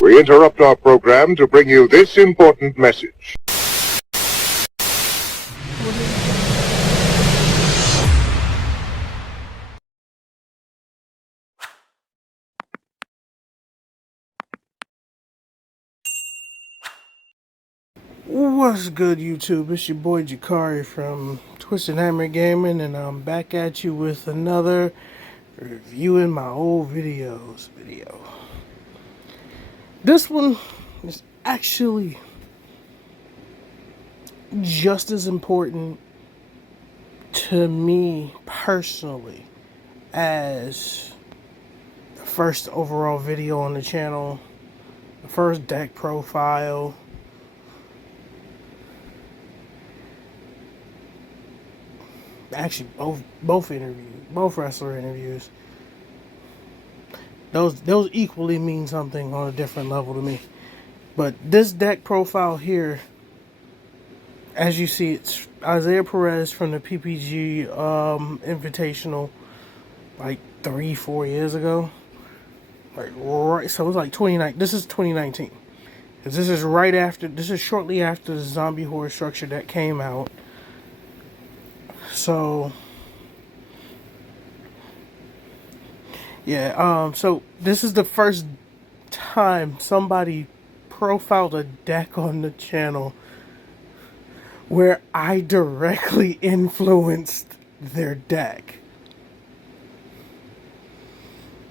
We interrupt our program to bring you this important message. What's good, YouTube? It's your boy Jakari from Twisted Hammer Gaming, and I'm back at you with another reviewing my old videos video. This one is actually just as important to me personally as the first overall video on the channel, the first deck profile. Actually, both interviews, both wrestler interviews. Those equally mean something on a different level to me. But this deck profile here, as you see, it's Isaiah Perez from the PPG Invitational, like 3-4 years ago. Like right, so it was like 29. This is 2019. Because this is right after. This is shortly after the Zombie Horror Structure that came out. So yeah, so this is the first time somebody profiled a deck on the channel where I directly influenced their deck.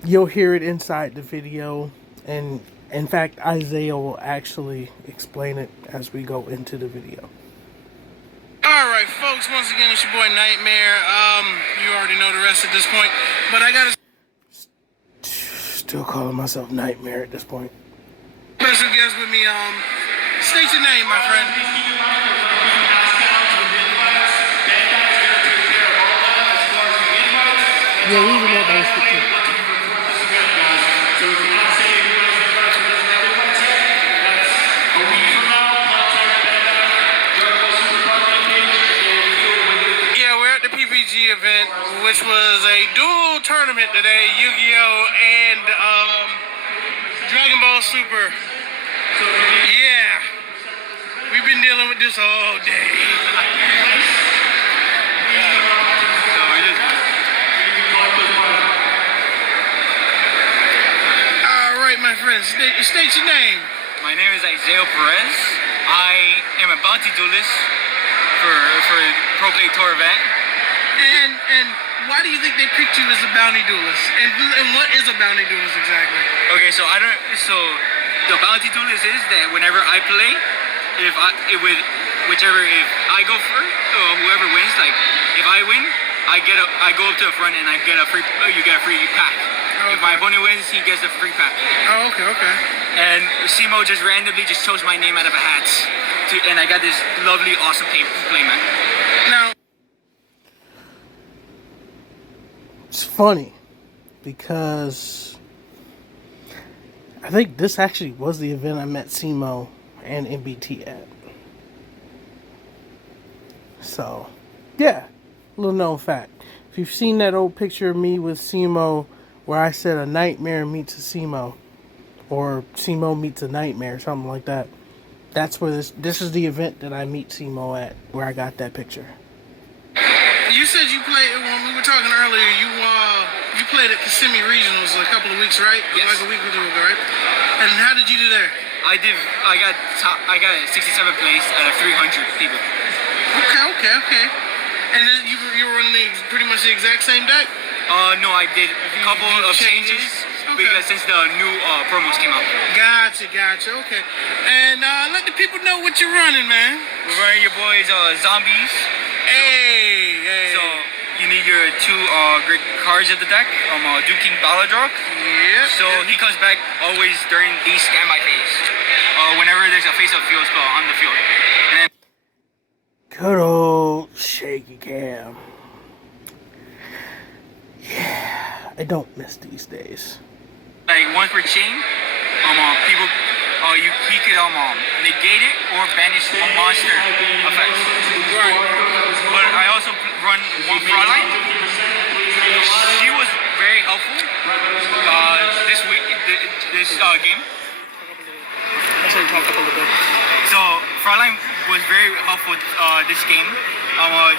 You'll hear it inside the video, and in fact Isaiah will actually explain it as we go into the video. Alright folks, once again it's your boy Nightmare. You already know the rest at this point, but I got a Still calling myself Nightmare at this point. special guest with me. State your name, my friend. Yeah, even that basic too. Yeah, we're at the PPG event, which was a dual tournament today, Yu-Gi-Oh! And Dragon Ball Super. Yeah, we've been dealing with this all day. Alright, my friends, state your name. My name is Isaiah Perez. I am a bounty duelist for Pro Play Tour event. And why do you think they picked you as a bounty duelist? And what is a bounty duelist exactly? Okay, so the bounty duelist is that whenever I play, if I go first, whoever wins, like if I win, I go up to the front and I get you get a free pack. Okay. If my opponent wins, he gets a free pack. Oh, okay. And Simo just randomly chose my name out of a hat, and I got this lovely, awesome playmat. Now, it's funny because I think this actually was the event I met Simo and MBT at. So, yeah, little known fact. If you've seen that old picture of me with Simo where I said a nightmare meets a Simo, or Simo meets a nightmare, something like that, that's where this is the event that I meet Simo at, where I got that picture. you said you played, when we were talking earlier, you played at Kissimmee Regionals a couple of weeks, right? Yes. Like a week or two ago, right? And how did you do there? I got 67th place out of 300 people. Okay. And then you were running pretty much the exact same deck? No, I did a couple of changes because since the new promos came out. Gotcha. Okay. And let the people know what you're running, man. We're running your boys zombies. Hey. So you need your two great cards of the deck. Duke King Baladrock. Yep. So he comes back always during the standby phase. Whenever there's a face-up field spell on the field. And then Good old shaky cam. Yeah, I don't miss these days. like one per chain, people, he could negate it or banish a monster effects. Right. But I also run one Fraulein. She was very helpful this game. so you talk up a little bit. So Fraulein was very helpful this game.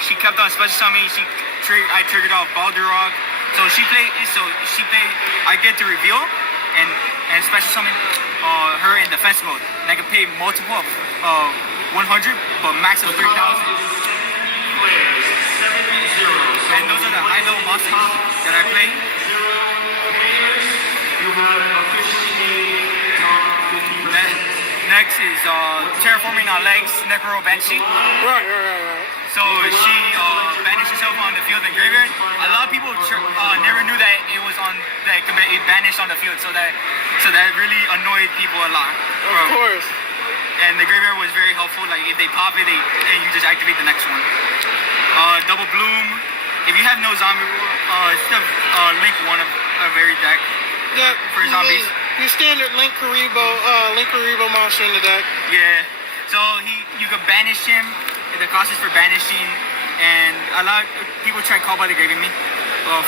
She kept on special summoning. I triggered off Balderog. So she played. I get to reveal and special summon her in defense mode. And I can pay multiple of 100, but max of 3,000. And those are the high level monsters that I play. Next is terraforming on legs, Necro Banshee. Right. So she banished herself on the field and graveyard. A lot of people never knew that it was on that it banished on the field, so that really annoyed people a lot. Of course. And the graveyard was very helpful. Like if they pop it, and you just activate the next one. Double Bloom. If you have no zombie, it's the Link one of every deck. Yeah, for zombies. Your standard Link Karibo monster in the deck. Yeah. So you could banish him. The cost is for banishing, and a lot of people try to call by the grave in me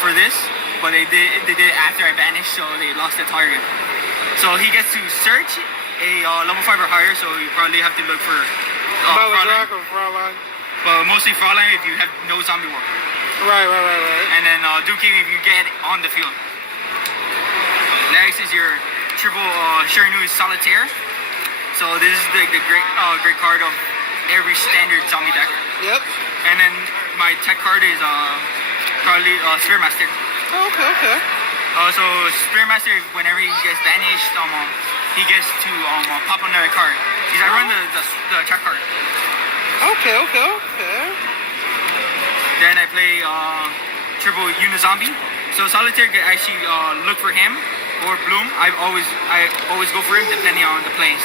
for this, but they did it after I banished, so they lost the target. So he gets to search a level 5 or higher, so you probably have to look for Balderog or Fraulein. But mostly Fraulein if you have no zombie war. Right. And then Duking if you get on the field. Next is your triple Shiranui Solitaire. So this is the great card of every standard zombie deck. Yep. And then my tech card is probably Spearmaster. Okay. So Spearmaster, whenever he gets banished, he gets to pop another card. Because I run the check card. Okay. Then I play triple Unizombie. So Solitaire can actually look for him or Bloom. I always go for him depending on the plays.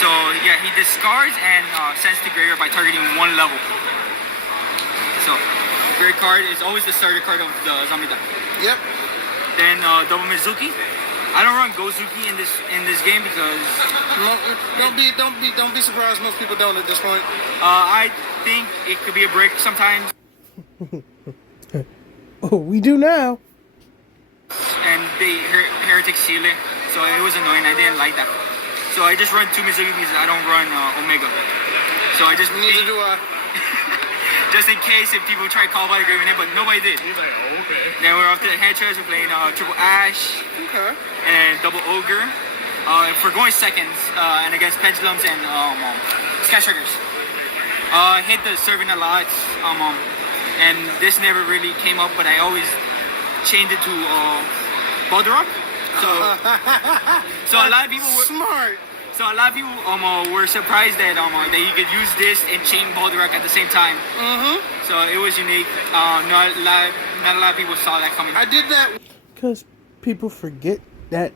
So yeah, he discards and sends to graveyard by targeting one level. So great card is always the starter card of the zombie deck. Yep. Then double Mizuki. I don't run Gozuki in this game because don't be surprised. Most people don't at this point. I think it could be a brick sometimes. Oh, we do now. And they Heretic seal it, so it was annoying. I didn't like that. So I just run 2 Mizuki because I don't run Omega. So I just neither do I. Just in case if people try to call by the grave in it, but nobody did. He's like, oh, okay. Then we're off to the head chest. We're playing triple Ash. Okay. And double Ogre. For going seconds and against Pendulums and Sky Shruggers. Hit the Servant a lot. And this never really came up, but I always changed it to Balderog. So a lot of people were smart. So a lot of people were surprised that that you could use this and chain Balderog at the same time. So it was unique. Not a lot of people saw that coming. I did that because people forget that,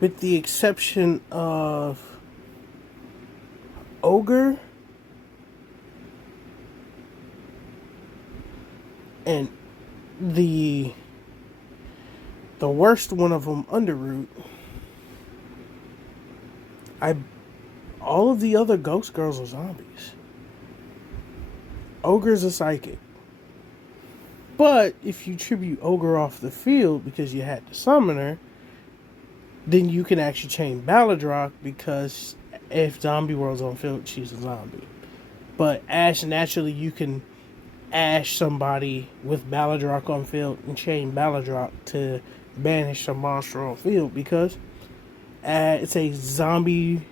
with the exception of Ogre and the worst one of them, Underroot, all of the other Ghost Girls are zombies. Ogre's a psychic. But if you tribute Ogre off the field because you had to summon her, then you can actually chain Balladrock, because if Zombie World's on field, she's a zombie. But Ash, naturally, you can Ash somebody with Balladrock on field and chain Balladrock to banish some monster on field, because it's a zombie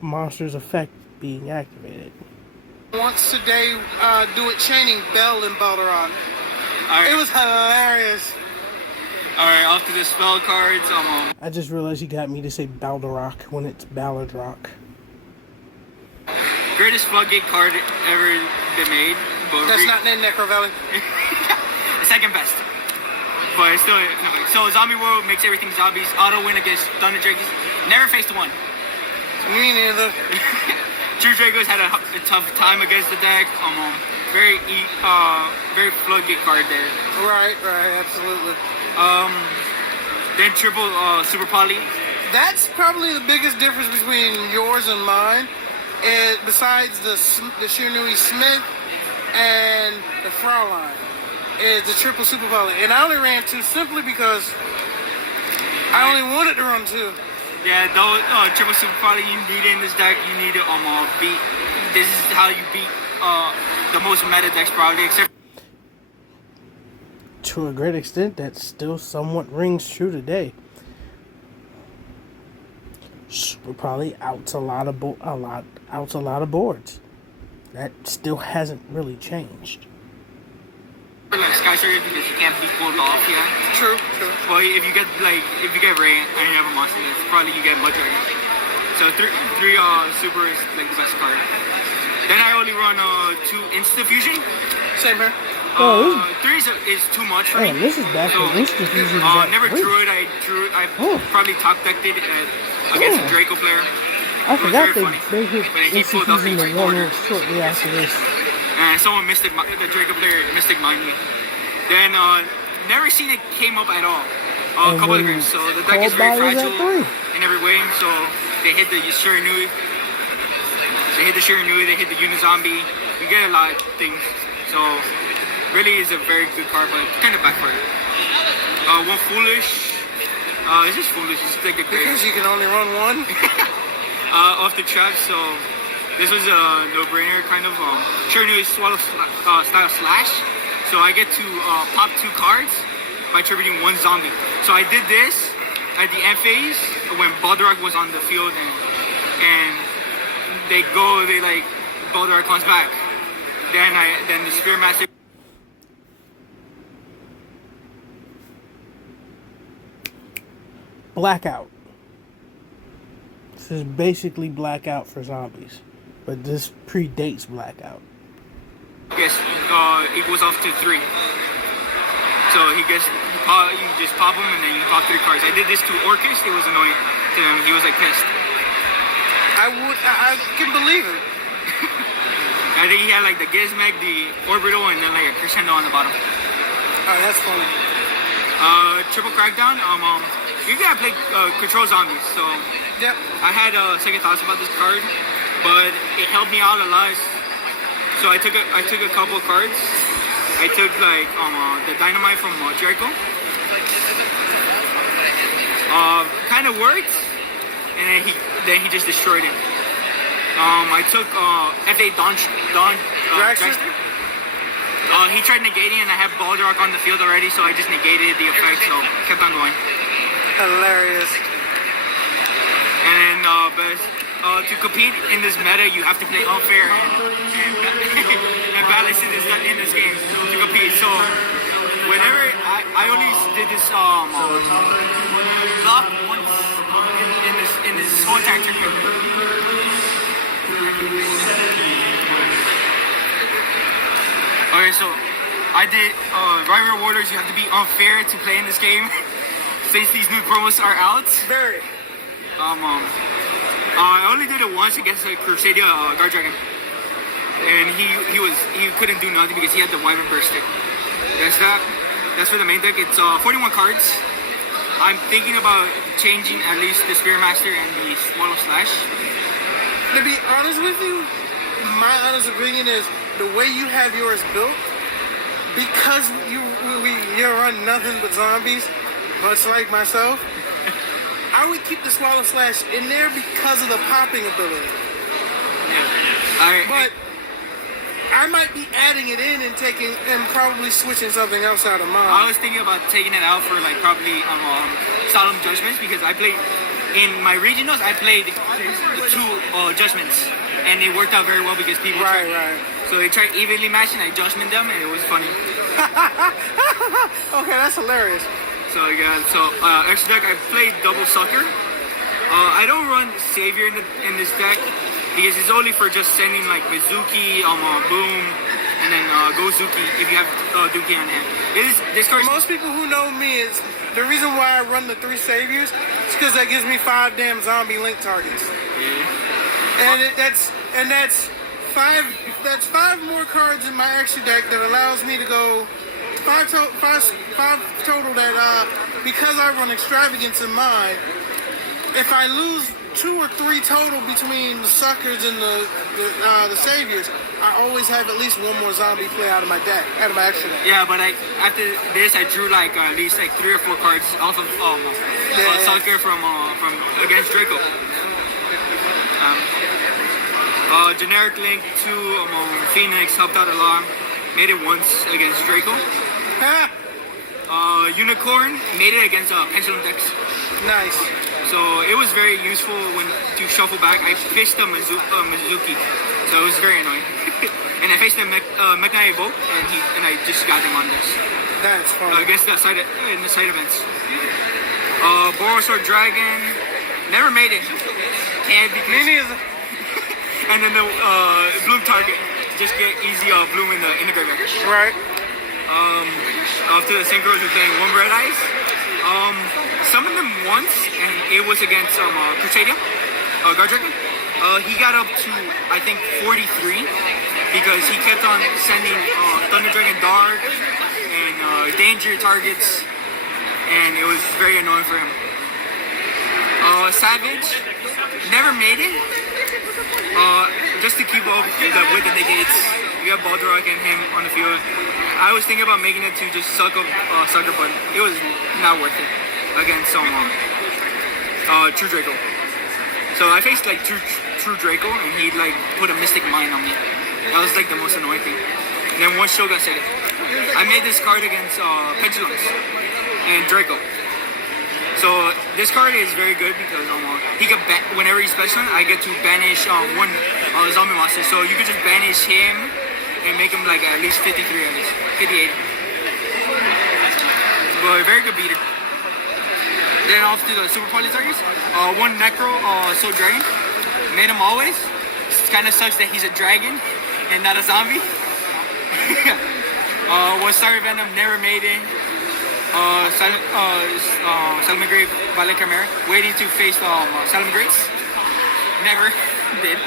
monster's effect being activated. Once today, do it chaining Bell and Balladrock. Right. It was hilarious. Alright, off to the spell cards. I just realized you got me to say Balladrock when it's Balladrock. Greatest floodgate card ever been made. But that's not in Necro Valley. The second best. But it's still no. So Zombie World makes everything zombies. Auto win against Thunder Dragons. Never faced one. Me neither. True Dragos had a tough time against the deck. Very floodgate card there. Right, absolutely. Then triple Super Poly. That's probably the biggest difference between yours and mine. Besides the Shiranui Smith and the Fraulein, is the triple Super Poly. And I only ran 2 simply because I only wanted to run 2. Yeah, though triple super probably you need it in this deck. You need to beat. This is how you beat the most meta decks probably, except. To a great extent, that still somewhat rings true today. Super probably outs a lot of boards. That still hasn't really changed. Like Sky Surge because you can't be pulled off, yeah. True. Well, if you get Ray and you have a monster, it's probably you get Mud Dragon. So three super is like the best card. Then I only run 2 Insta Fusion. Same here. 3 is too much for me. This is back when Insta Fusion. Never drew it. I probably top decked it against a Draco player. I forgot they hit he Insta pulled off Fusion the to 1 shortly after this. And someone the Draco player Mystic Mind me. Then never seen it came up at all. A couple of games. So the deck is very fragile in every way. So they hit the Shiranui. They hit the Unizombie. You get a lot of things. So really is a very good card, but kind of backfired. One Foolish. It's just foolish. It's just like a great. Because you can only run one. Off the track, so this was a no-brainer kind of Shiranui Swallow style slash. So I get to pop 2 cards by tributing 1 zombie. So I did this at the end phase when Baldorak was on the field and Baldorak comes back. Then the Spear Master. Blackout. This is basically Blackout for zombies, but this predates Blackout. Yes, equals off to 3. So you just pop him and then you pop 3 cards. I did this to Orcus. It was annoying to him. He was like pissed. I can believe it. I think he had like the Gizmek, the Orbital, and then like a Crescendo on the bottom. Oh, that's funny. Triple Crackdown. You gotta play control zombies. So yep. I had second thoughts about this card, but it helped me out a lot. So I took a couple of cards. I took like the Dynamite from Draco. Kind of worked, and then he just destroyed it. I took F8 Dragster. He tried negating, and I have Baldorak on the field already, so I just negated the effect. So kept on going. Hilarious. And then to compete in this meta, you have to play unfair and balance in this game to compete. So whenever I only did this block once in this whole entire tournament. Okay, so I did rival warders. You have to be unfair to play in this game since these new promos are out. Very. I only did it once against a Crusadia Guard Dragon, and he couldn't do nothing because he had the Wyvern Burst stick. That's for the main deck. It's 41 cards. I'm thinking about changing at least the Spearmaster and the Swallow Slash. To be honest with you, my honest opinion is the way you have yours built, because you run nothing but zombies, much like myself. I would keep the Swallow Slash in there because of the popping ability. Yeah. But I might be adding it in and probably switching something else out of mine. I was thinking about taking it out for like probably Solemn Judgments, because I played in my regionals. I played the 2 judgments, and it worked out very well because people right. So they tried evenly matching. I judgment them, and it was funny. Okay, that's hilarious. So yeah, extra deck I played Double Sucker. I don't run Savior in this deck because it's only for just sending like Mizuki, Boom, and then Gozuki if you have Dookie on hand. This card. Most people who know me, is the reason why I run the 3 Saviors is because that gives me 5 damn zombie link targets. Yeah. And that's 5 more cards in my extra deck that allows me to go 5 total that, because I run Extravagance in mine, if I lose 2 or 3 total between the Suckers and the Saviors, I always have at least 1 more zombie play out of my deck, out of my extra deck. Yeah, but after this, I drew like at least like 3 or 4 cards off of sucker from against Draco. Generic Link to Phoenix helped out a lot. Made it once against Draco. Unicorn made it against Pendulum decks. Nice. So it was very useful when to shuffle back. I fished a Mizuki, so it was very annoying. And I faced a Mekna Evoke, and I just got him on this. That's fun. Against the side in the side events. Borosaur Dragon never made it. Can't because. Me neither. And then the Bloom target, just get easy Bloom in the graveyard. Right. Off to the synchros who playing one Red Eyes. Summoned them once, and it was against Crusadia, Guard Dragon. He got up to, I think, 43 because he kept on sending Thunder Dragon Dark and danger targets, and it was very annoying for him. Savage never made it. Just to keep up with the negates, we got Baldorak and him on the field. I was thinking about making it to just suck up Sucker, but it was not worth it against True Draco. So I faced like True Draco, and he like put a Mystic Mine on me. That was like the most annoying thing. And then one show got set. I made this card against Pendulums and Draco. So this card is very good because he can whenever he's special, I get to banish one zombie monster. So you could just banish him and make him like at least 53 at least, 58. But a very good beater. Then off to the Super Poly targets. One Necro Soul Dragon. Made him always. It kind of sucks that he's a dragon and not a zombie. One Star Venom never made it. Salamangreat Violet Chimera, waiting to face Salamangreats. Never did.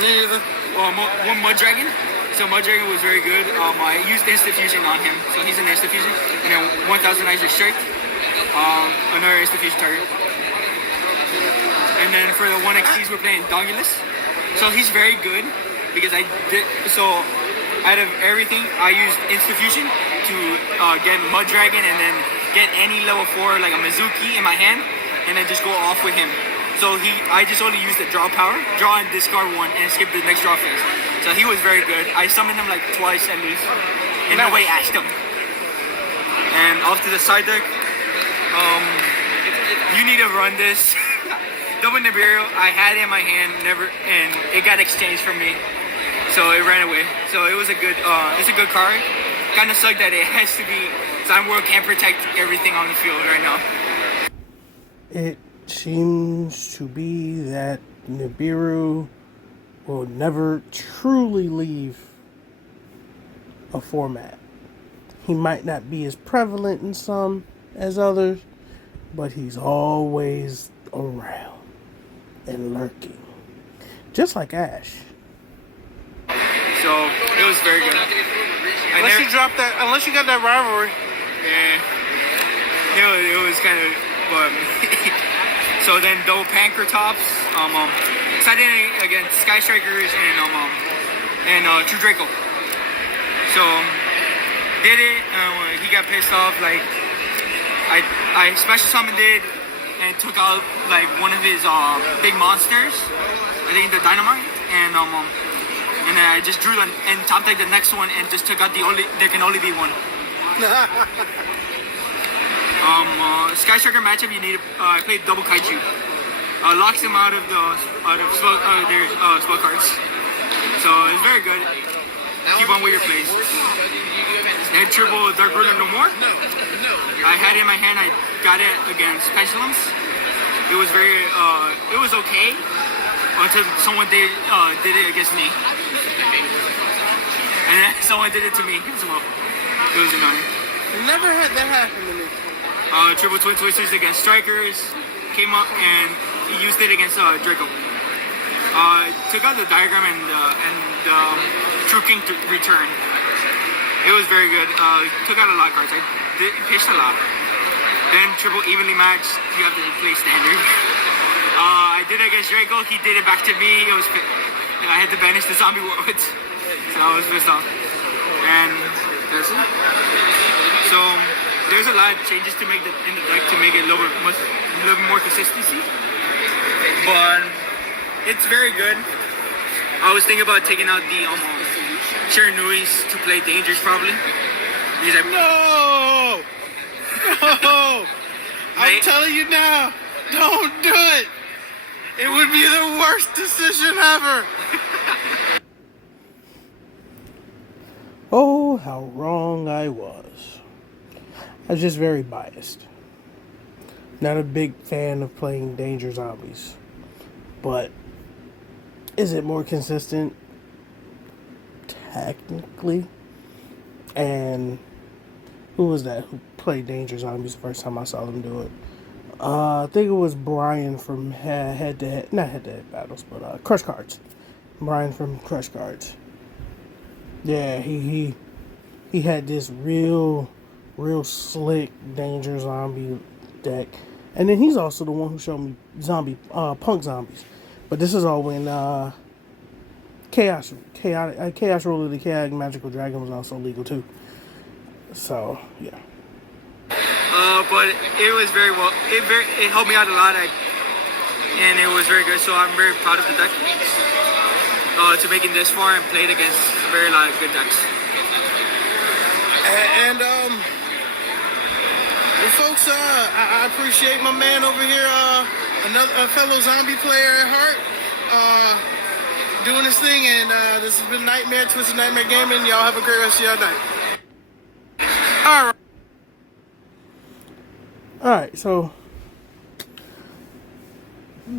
Neither. One Mud Dragon. So Mud Dragon was very good. I used Instant Fusion on him, so he's an Instant Fusion. And then 1000 Ice Strike. Another Instant Fusion target. And then for the 1XTs, we're playing Dongulus. So he's very good because I did. So out of everything, I used Instant Fusion to get Mud Dragon and then get any level 4 like a Mizuki in my hand and then just go off with him. So I just only used the draw power, draw and discard one and skip the next draw phase. So he was very good. I summoned him like twice at least and nobody asked him. And off to the side deck, you need to run this. Double Nibiru, I had it in my hand, and it got exchanged from me. So it ran away. So it was it's a good card. Kind of sucked that it has to be Sign World can't protect everything on the field right now. It seems to be that Nibiru will never truly leave a format. He might not be as prevalent in some as others, but he's always around and lurking. Just like Ash. So it was very good. Unless you got that rivalry. Yeah. It was kind of so then double Pankratops, excited against Sky Strikers and True Draco. So did it, he got pissed off, like I special summoned it and took out like one of his big monsters, I think the Dynamite, and then I just drew and top decked the next one and just took out there can only be one. Sky Striker matchup, I played double Kaiju. Locks him out of their spell cards. So it's very good. Keep on with your plays. Then triple Dark Ruler no more. I had it in my hand. I got it against Pendulums. It was it was okay until someone did it against me. And then someone did it to me as well. It was annoying. Never had that happen to me. Triple Twin Twisters against Strikers. Came up and he used it against Draco. Took out the diagram and True King to return. It was very good. Took out a lot of cards. I pitched a lot. Then triple evenly matched. You have to play standard. I did it against Draco. He did it back to me. I had to banish the zombie warlords. So I was pissed off. And that's it. So there's a lot of changes to make in the deck to make it a little bit more consistency. But it's very good. I was thinking about taking out the Cherinuis to play Dangers probably. Because No! No! I'm telling you now, don't do it! It would be the worst decision ever! Oh, how wrong I was. I was just very biased. Not a big fan of playing Danger Zombies. But is it more consistent? Technically. And who was that who played Danger Zombies the first time I saw them do it? I think it was Brian from Head to Head, not Head to Head Battles, but Crush Cards. Brian from Crush Cards. Yeah, he had this real slick Danger Zombie deck. And then he's also the one who showed me Punk Zombies. But this is all when Chaos Rule of the Chaotic Magical Dragon was also legal too. So yeah. But it was very well. It helped me out a lot, and it was very good. So I'm very proud of the deck to making this far and played against very lot of good decks. And well, folks, I appreciate my man over here, a fellow zombie player at heart, doing this thing. And this has been Nightmare, Twisted Nightmare Gaming. Y'all have a great rest of your night. All right. Alright, so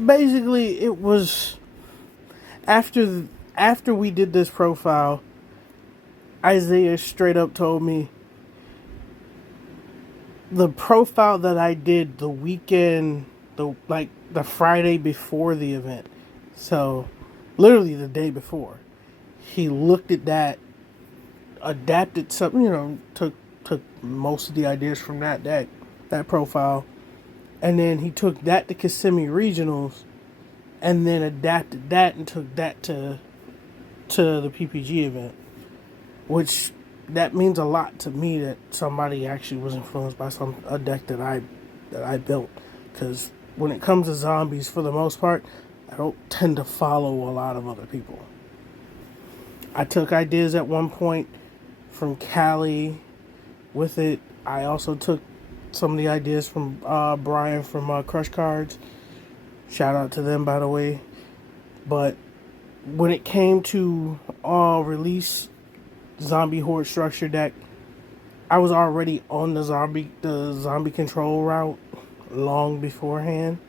basically it was after we did this profile, Isaiah straight up told me the profile that I did the weekend, the Friday before the event, so literally the day before, he looked at that, adapted something, took most of the ideas from that deck, that profile, and then he took that to Kissimmee Regionals and then adapted that and took that to the PPG event, which that means a lot to me that somebody actually was influenced by a deck that I built, because when it comes to zombies, for the most part, I don't tend to follow a lot of other people. I took ideas at one point from Cali with it. I also took some of the ideas from Brian from Crush Cards. Shout out to them, by the way. But when it came to release zombie horde structure deck, I was already on the zombie control route long beforehand.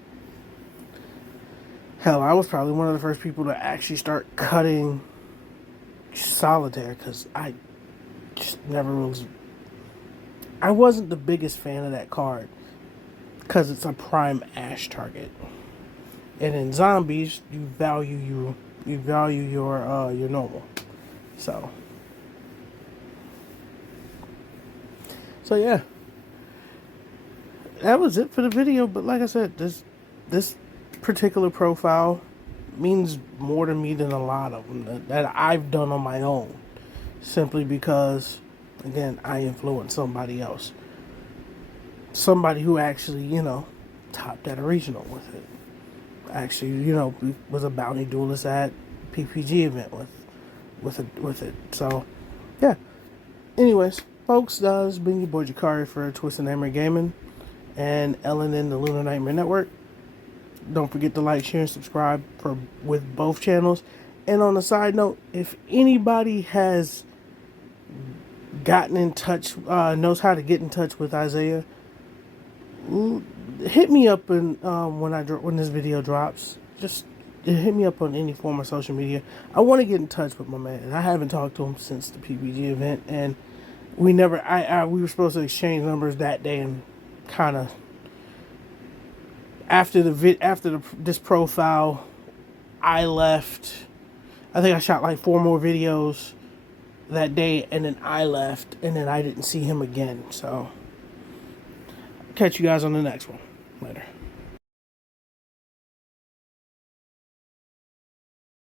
Hell, I was probably one of the first people to actually start cutting Solitaire, because I just never was. I wasn't the biggest fan of that card because it's a prime Ash target, and in zombies you value your normal. So yeah, that was it for the video. But like I said, this particular profile means more to me than a lot of them that I've done on my own, simply because, again, I influenced somebody else. Somebody who actually, topped at a regional with it. Actually, was a bounty duelist at PPG event with it. So, yeah. Anyways, folks, this has been your boy Jakari for Twisted Nightmare Gaming and Ellen in the Lunar Nightmare Network. Don't forget to like, share, and subscribe with both channels. And on a side note, if anybody has gotten in touch, knows how to get in touch with Isaiah, hit me up when this video drops. Just hit me up on any form of social media. I want to get in touch with my man. I haven't talked to him since the PPG event, and we were supposed to exchange numbers that day, and kind of after this profile, I left. I think I shot like 4 more videos that day, and then I left, and then I didn't see him again. So catch you guys on the next one. Later.